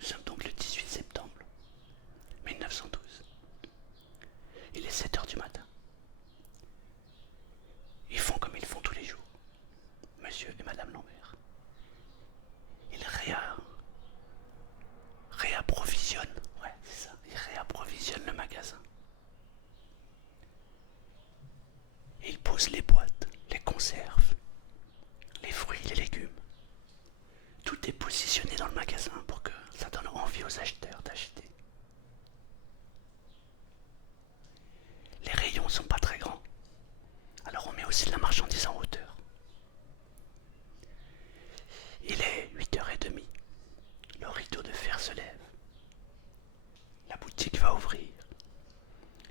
Nous sommes donc le 18 septembre 1912. Il est 7 heures du matin. Ils font comme ils font tous les jours, monsieur et madame Lambert. Ils réapprovisionnent, ouais, c'est ça, ils réapprovisionnent le magasin. Et ils posent les boîtes, les conserves, les fruits, les légumes. Tout est positionné dans le magasin pour que ça donne envie aux acheteurs d'acheter. Les rayons sont pas très grands, alors on met aussi de la marchandise en hauteur. Il est 8h30, le rideau de fer se lève. La boutique va ouvrir.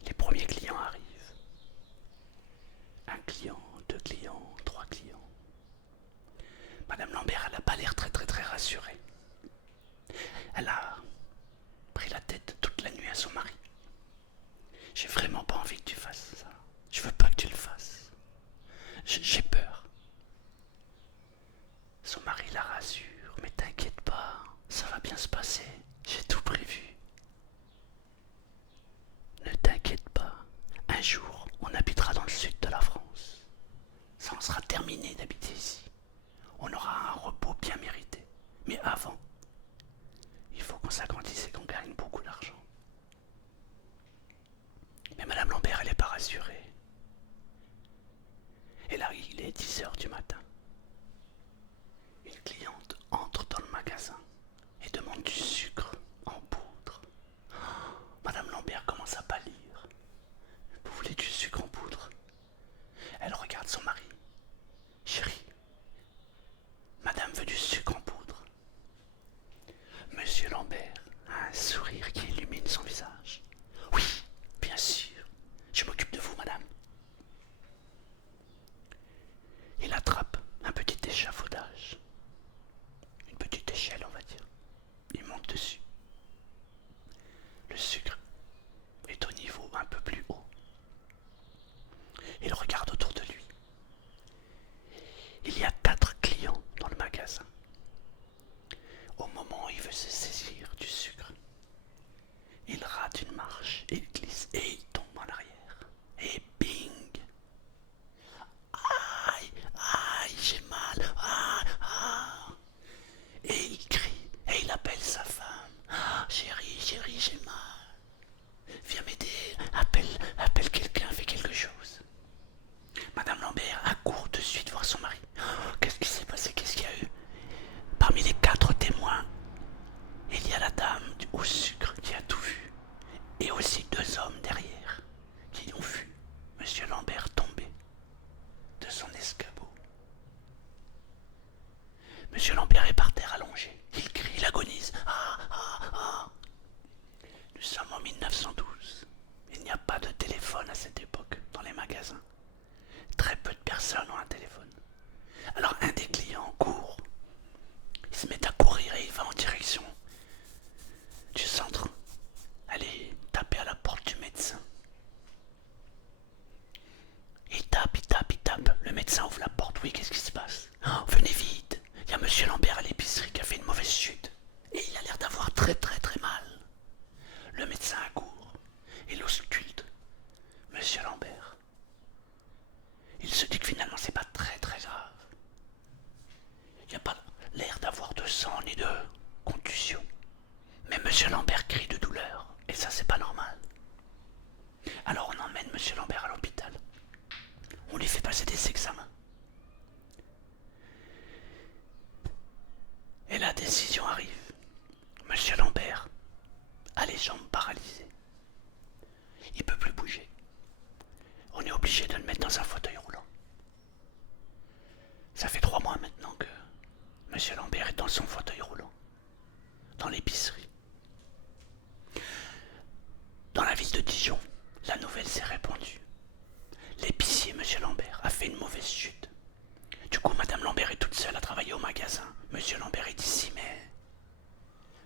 Les premiers clients arrivent. Un client, deux clients, trois clients. Madame Lambert, elle n'a pas l'air très rassurée. Elle a pris la tête toute la nuit à son mari. J'ai vraiment pas envie que tu fasses ça. Je veux pas que tu le fasses. J'ai peur. Son mari la rassure. Mais t'inquiète pas, ça va bien se passer. J'ai tout prévu. Ne t'inquiète pas. Un jour, on habitera dans le sud de la France. Ça en sera terminé d'habiter ici. On aura un repos bien mérité. Mais avant, il faut qu'on s'agrandisse et qu'on gagne beaucoup d'argent. Mais Madame Lambert, elle n'est pas rassurée. Et là, il est 10 heures du matin. Une cliente entre dans le magasin et demande du sucre en poudre. Madame Lambert commence à pâlir. Vous voulez du sucre en poudre? Elle regarde son mari. Chérie, Madame veut du sucre en poudre. Monsieur Lambert a un sourire qui illumine son visage. Oui, bien sûr, je m'occupe de vous, madame. Il attrape un petit échafaudage. Une petite échelle, on va dire. Il monte dessus. Le sucre est au niveau un peu plus haut. Il regarde autour de lui. Il y a 4 clients dans le magasin. Au moment où il veut se saisir du sucre, il rate une marche, il glisse et il tombe en arrière. Et bing! Aïe, aïe, j'ai mal, ah, ah. Et il crie, et il appelle sa femme. Ah, chérie, chérie, j'ai mal. Viens m'aider, appelle quelqu'un, fais quelque chose. Madame Lambert accourt de suite voir son mari. Oh, qu'est-ce qui s'est passé? Qu'est-ce qu'il y a eu? Parmi les 4 témoins, il y a la dame au sucre qui a tout vu. Et aussi 2 hommes derrière qui ont vu monsieur Lambert tomber de son escabeau. Monsieur Lambert est par terre allongé. Il crie, il agonise. Ah, ah, ah. Nous sommes en 1912. Il n'y a pas de téléphone à cette époque dans les magasins. Très peu de personnes ont un téléphone. Alors un des clients court. Il se met à courir et il va en direction du centre. Aller taper à la porte du médecin. Il tape, il tape, il tape. Le médecin ouvre la porte. Oui, qu'est-ce qui se passe? Oh, venez vite. Il y a monsieur Lambert à l'épicerie qui a fait une mauvaise chute. Et il a l'air d'avoir très mal. Le médecin accourt. Il ausculte monsieur Lambert. Il se dit que finalement c'est pas très grave. Il n'y a pas l'air d'avoir de sang ni de contusion. Mais monsieur Lambert crie de douleur. Et ça c'est pas normal. Alors on emmène monsieur Lambert à l'hôpital. On lui fait passer des examens. Et la décision arrive. Monsieur Lambert a les jambes paralysées. Il ne peut plus bouger. On est obligé de le mettre dans un fauteuil roulant. Ça fait 3 mois maintenant que monsieur Lambert est dans son fauteuil roulant. Dans l'épicerie. Dans la ville de Dijon, la nouvelle s'est répandue. L'épicier, monsieur Lambert, a fait une mauvaise chute. Du coup, madame Lambert est toute seule à travailler au magasin. Monsieur Lambert est ici, mais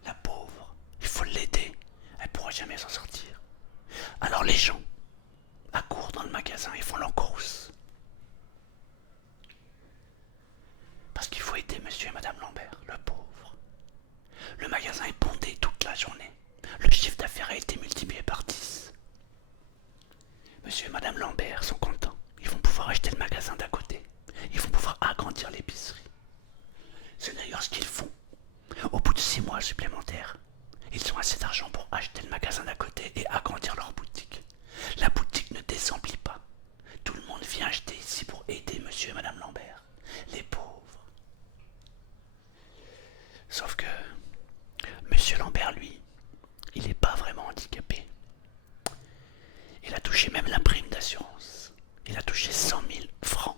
la pauvre, il faut l'aider. Elle pourra jamais s'en sortir. Alors les gens accourent dans le magasin et font leur course. Parce qu'il faut aider monsieur et madame Lambert, le pauvre. Le magasin est bondé la journée. Le chiffre d'affaires a été multiplié par 10. Monsieur et Madame Lambert sont contents. Ils vont pouvoir acheter le magasin d'à côté. Ils vont pouvoir agrandir l'épicerie. C'est d'ailleurs ce qu'ils font. Au bout de 6 mois supplémentaires, ils ont assez d'argent pour acheter le magasin d'à côté et agrandir leur boutique. La boutique ne désemplit pas. Tout le monde vient acheter ici pour aider monsieur et Madame Lambert. Les pauvres. Sauf que monsieur Lambert, lui, il n'est pas vraiment handicapé. Il a touché même la prime d'assurance. Il a touché 100 000 francs.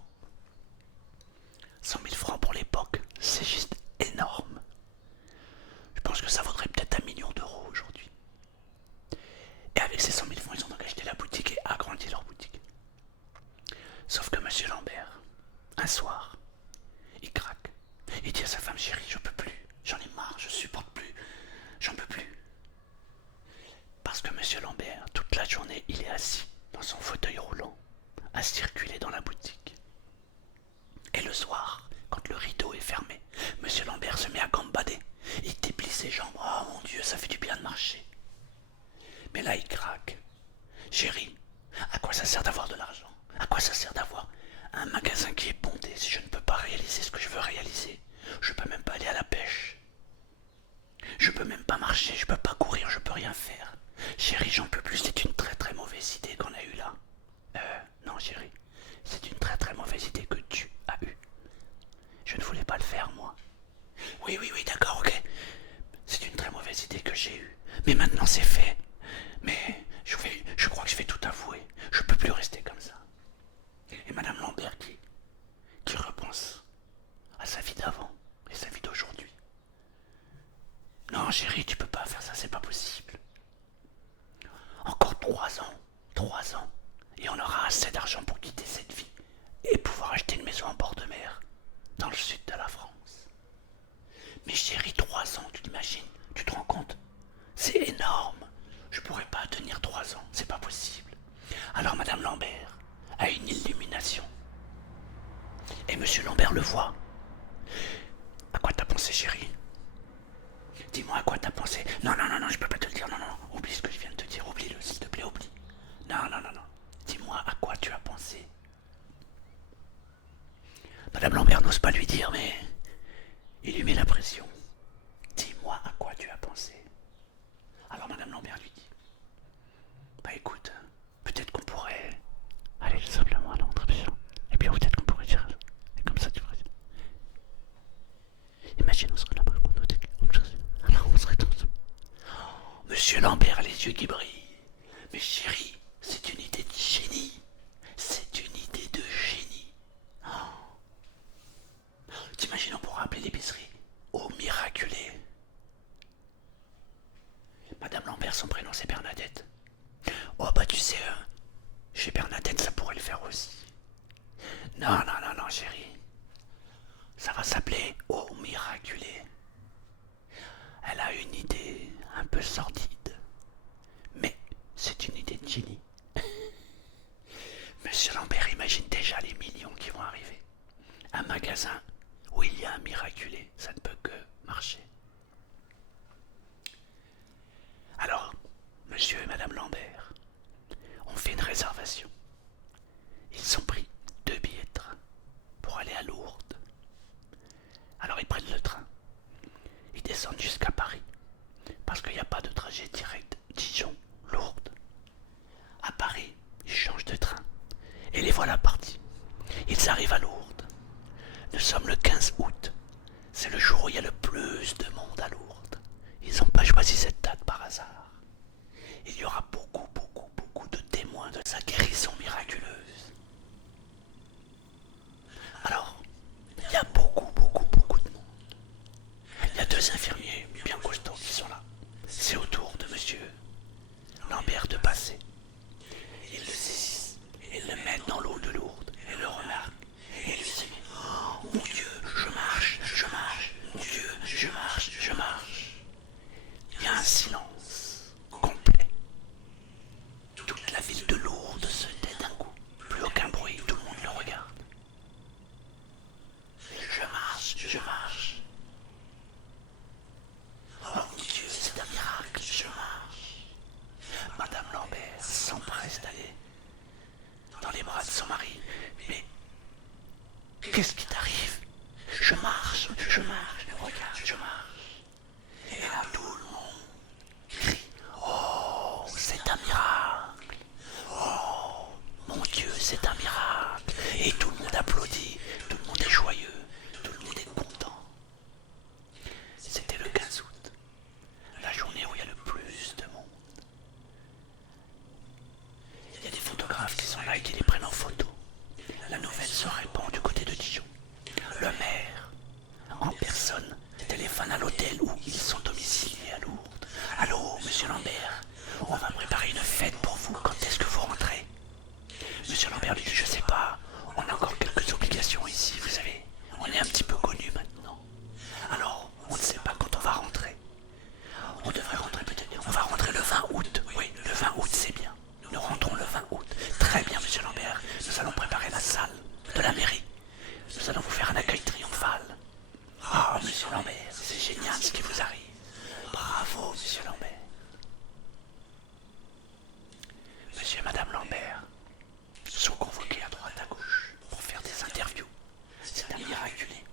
100 000 francs pour l'époque, c'est juste énorme. Je pense que ça vaudrait peut-être 1 million d'euros aujourd'hui. Et avec ces 100 000 francs, ils ont donc acheté la boutique et agrandi leur boutique. Sauf que monsieur Lambert, un soir, il craque. Il dit à sa femme: chérie, je peux plus, j'en ai marre, je supporte plus, j'en peux plus. Parce que monsieur Lambert, toute la journée, il est assis dans son fauteuil roulant, à circuler dans la boutique. Et le soir, quand le rideau est fermé, monsieur Lambert se met à gambader. Il déplie ses jambes. Oh mon Dieu, ça fait du bien de marcher. Mais là, il craque. Chérie, à quoi ça sert d'avoir de l'argent? À quoi ça sert d'avoir un magasin qui est bondé si je ne peux pas réaliser ce que je veux réaliser? Je peux même pas aller à la pêche. Je peux même pas marcher, je peux pas courir, je peux rien faire. Chérie, j'en peux plus, c'est une très très mauvaise idée qu'on a eue là. Non chérie, c'est une très très mauvaise idée que tu as eue. Je ne voulais pas le faire moi. Oui, d'accord, ok. C'est une très mauvaise idée que j'ai eue. Mais maintenant c'est fait. Mais je crois que je vais tout avouer. Je peux plus rester comme ça. Et Madame Lambert qui repense à sa vie d'avant et sa vie d'aujourd'hui. Non chérie, tu peux pas faire ça, c'est pas possible. Encore 3 ans. 3 ans. Et on aura assez d'argent pour quitter cette vie et pouvoir acheter une maison en bord de mer dans le sud de la France. Mais chérie, 3 ans, tu t'imagines? Tu te rends compte? C'est énorme. Je pourrais pas tenir 3 ans, c'est pas possible. Alors Madame Lambert a une illumination. Et Monsieur Lambert le voit. À quoi t'as pensé, chérie? Dis-moi à quoi t'as pensé. Non, je peux pas te le dire, non. Oublie ce que je viens de te dire, oublie-le, s'il te plaît, oublie. Non. Dis-moi à quoi tu as pensé. Madame Lambert n'ose pas lui dire, mais il lui met la pression. Dis-moi à quoi tu as pensé. Alors Madame Lambert lui dit: bah écoute, peut-être qu'on pourrait aller simplement à l'entretien. Et puis peut-être qu'on pourrait dire, et comme ça tu ferais. Imagine, on serait là-bas, alors on serait tous. Monsieur Lambert a les yeux qui brillent. Mais chérie, c'est une idée de génie. C'est une idée de génie. T'imagines, on pourra appeler l'épicerie au miraculé. Madame Lambert, son prénom c'est Bernadette. Oh bah tu sais, chez Bernadette ça pourrait le faire aussi. Non, chérie. Ça va s'appeler au miraculé. Elle a une idée un peu sordide, mais c'est une idée de génie. Monsieur Lambert imagine déjà les millions qui vont arriver. Un magasin où il y a un miraculé, ça ne peut que marcher. Alors, monsieur et madame Lambert ont fait une réservation. Ils ont pris 2 billets de train pour aller à Lourdes. Alors ils prennent le train. Ils descendent jusqu'à Paris, parce qu'il n'y a pas de trajet direct Dijon-Lourdes. À Paris, ils changent de train. Et les voilà partis. Ils arrivent à Lourdes. Nous sommes le 15 août. C'est le jour où il y a le plus de monde à Lourdes. Ils n'ont pas choisi cette date par hasard. Il y aura beaucoup de témoins de sa guérison miraculeuse. Alors, il y a beaucoup de monde. Il y a 2 infirmiers bien costauds qui sont là. C'est au tour de monsieur Lambert de passer. Ils le saisissent, ils le mettent dans l'eau de Lourdes et le remarquent. Et lui dit: oh mon Dieu, je marche, mon Dieu, je marche. qui vous arrive. Bravo, monsieur Lambert. Monsieur et madame Lambert sont convoqués à droite à gauche pour faire des interviews. C'est un miraculé.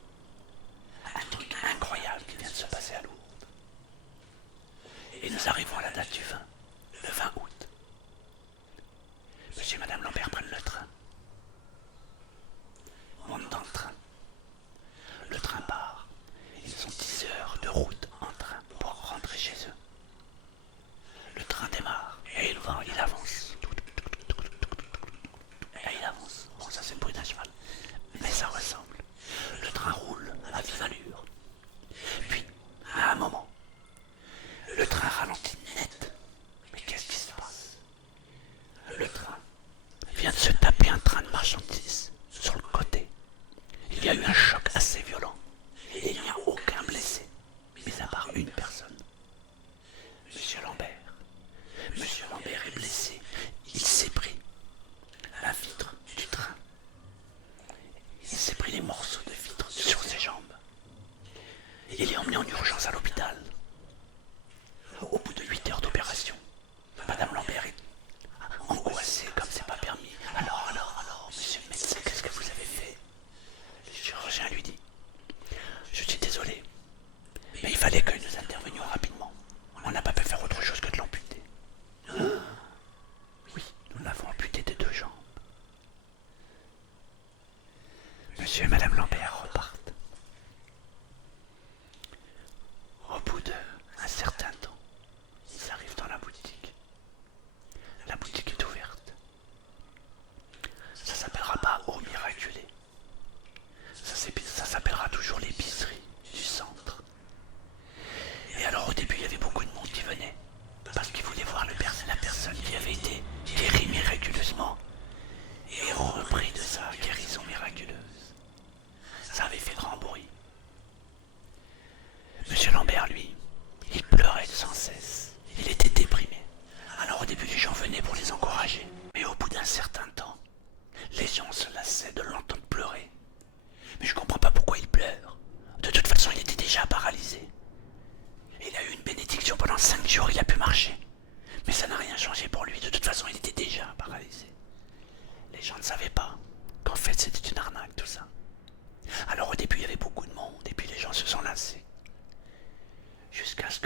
Un truc incroyable qui vient de se passer à Lourdes. Et nous arrivons à la date du 20, le 20 août. Monsieur et madame Lambert prennent le train. Montent dans le train. Le train part. Ils ont 10 heures de route en train pour rentrer chez eux. Le train démarre et il avance. Et il avance. Bon, ça c'est le bruit d'un cheval. Mais ça ressemble. Le train roule à vive allure. Puis, à un moment, le train ralentit net. Mais qu'est-ce qui se passe? Le train vient de se taper un train de marchandises sur le côté. Il y a eu un choc assez violent. Et il n'y a aucun blessé, mis à part une personne. Monsieur Lambert. Monsieur Lambert est blessé. Il s'est pris la vitre du train. Il s'est pris les morceaux de vitre sur ses jambes. Il est emmené en urgence à l'hôpital. Au bout de 8 heures d'opération, madame Lambert est angoissée comme c'est pas permis. Alors, monsieur le médecin, qu'est-ce que vous avez fait? Le chirurgien lui dit: je suis désolé, mais il fallait que nous intervenions rapidement. On n'a pas pu faire autre chose que de l'amputer. Oui, nous l'avons amputé des 2 jambes. Monsieur et madame Lambert repartent. Au bout d'un certain temps, ils arrivent dans la boutique. La boutique est ouverte. Ça s'appellera pas Au Miraculé. Ça s'appellera toujours l'épicerie du centre. Et alors au début il y avait beaucoup de monde qui venait parce qu'ils voulaient voir la personne qui avait été guérie miraculeusement et repris de sa guérison miraculeuse. Ça avait fait grand bruit. Monsieur Lambert, lui, il pleurait sans cesse. Il était déprimé. Alors au début les gens venaient pour les encourager. Mais au bout d'un certain temps, les gens se lassaient de l'entendre pleurer. Mais je comprends pas pourquoi il pleure. De toute façon, il était déjà paralysé. Il a eu une bénédiction pendant 5 jours, il a pu marcher. Mais ça n'a rien changé pour lui, de toute façon, il était déjà paralysé. Les gens ne savaient pas qu'en fait c'était une arnaque tout ça. Alors au début il y avait beaucoup de monde et puis les gens se sont lassés. Jusqu'à ce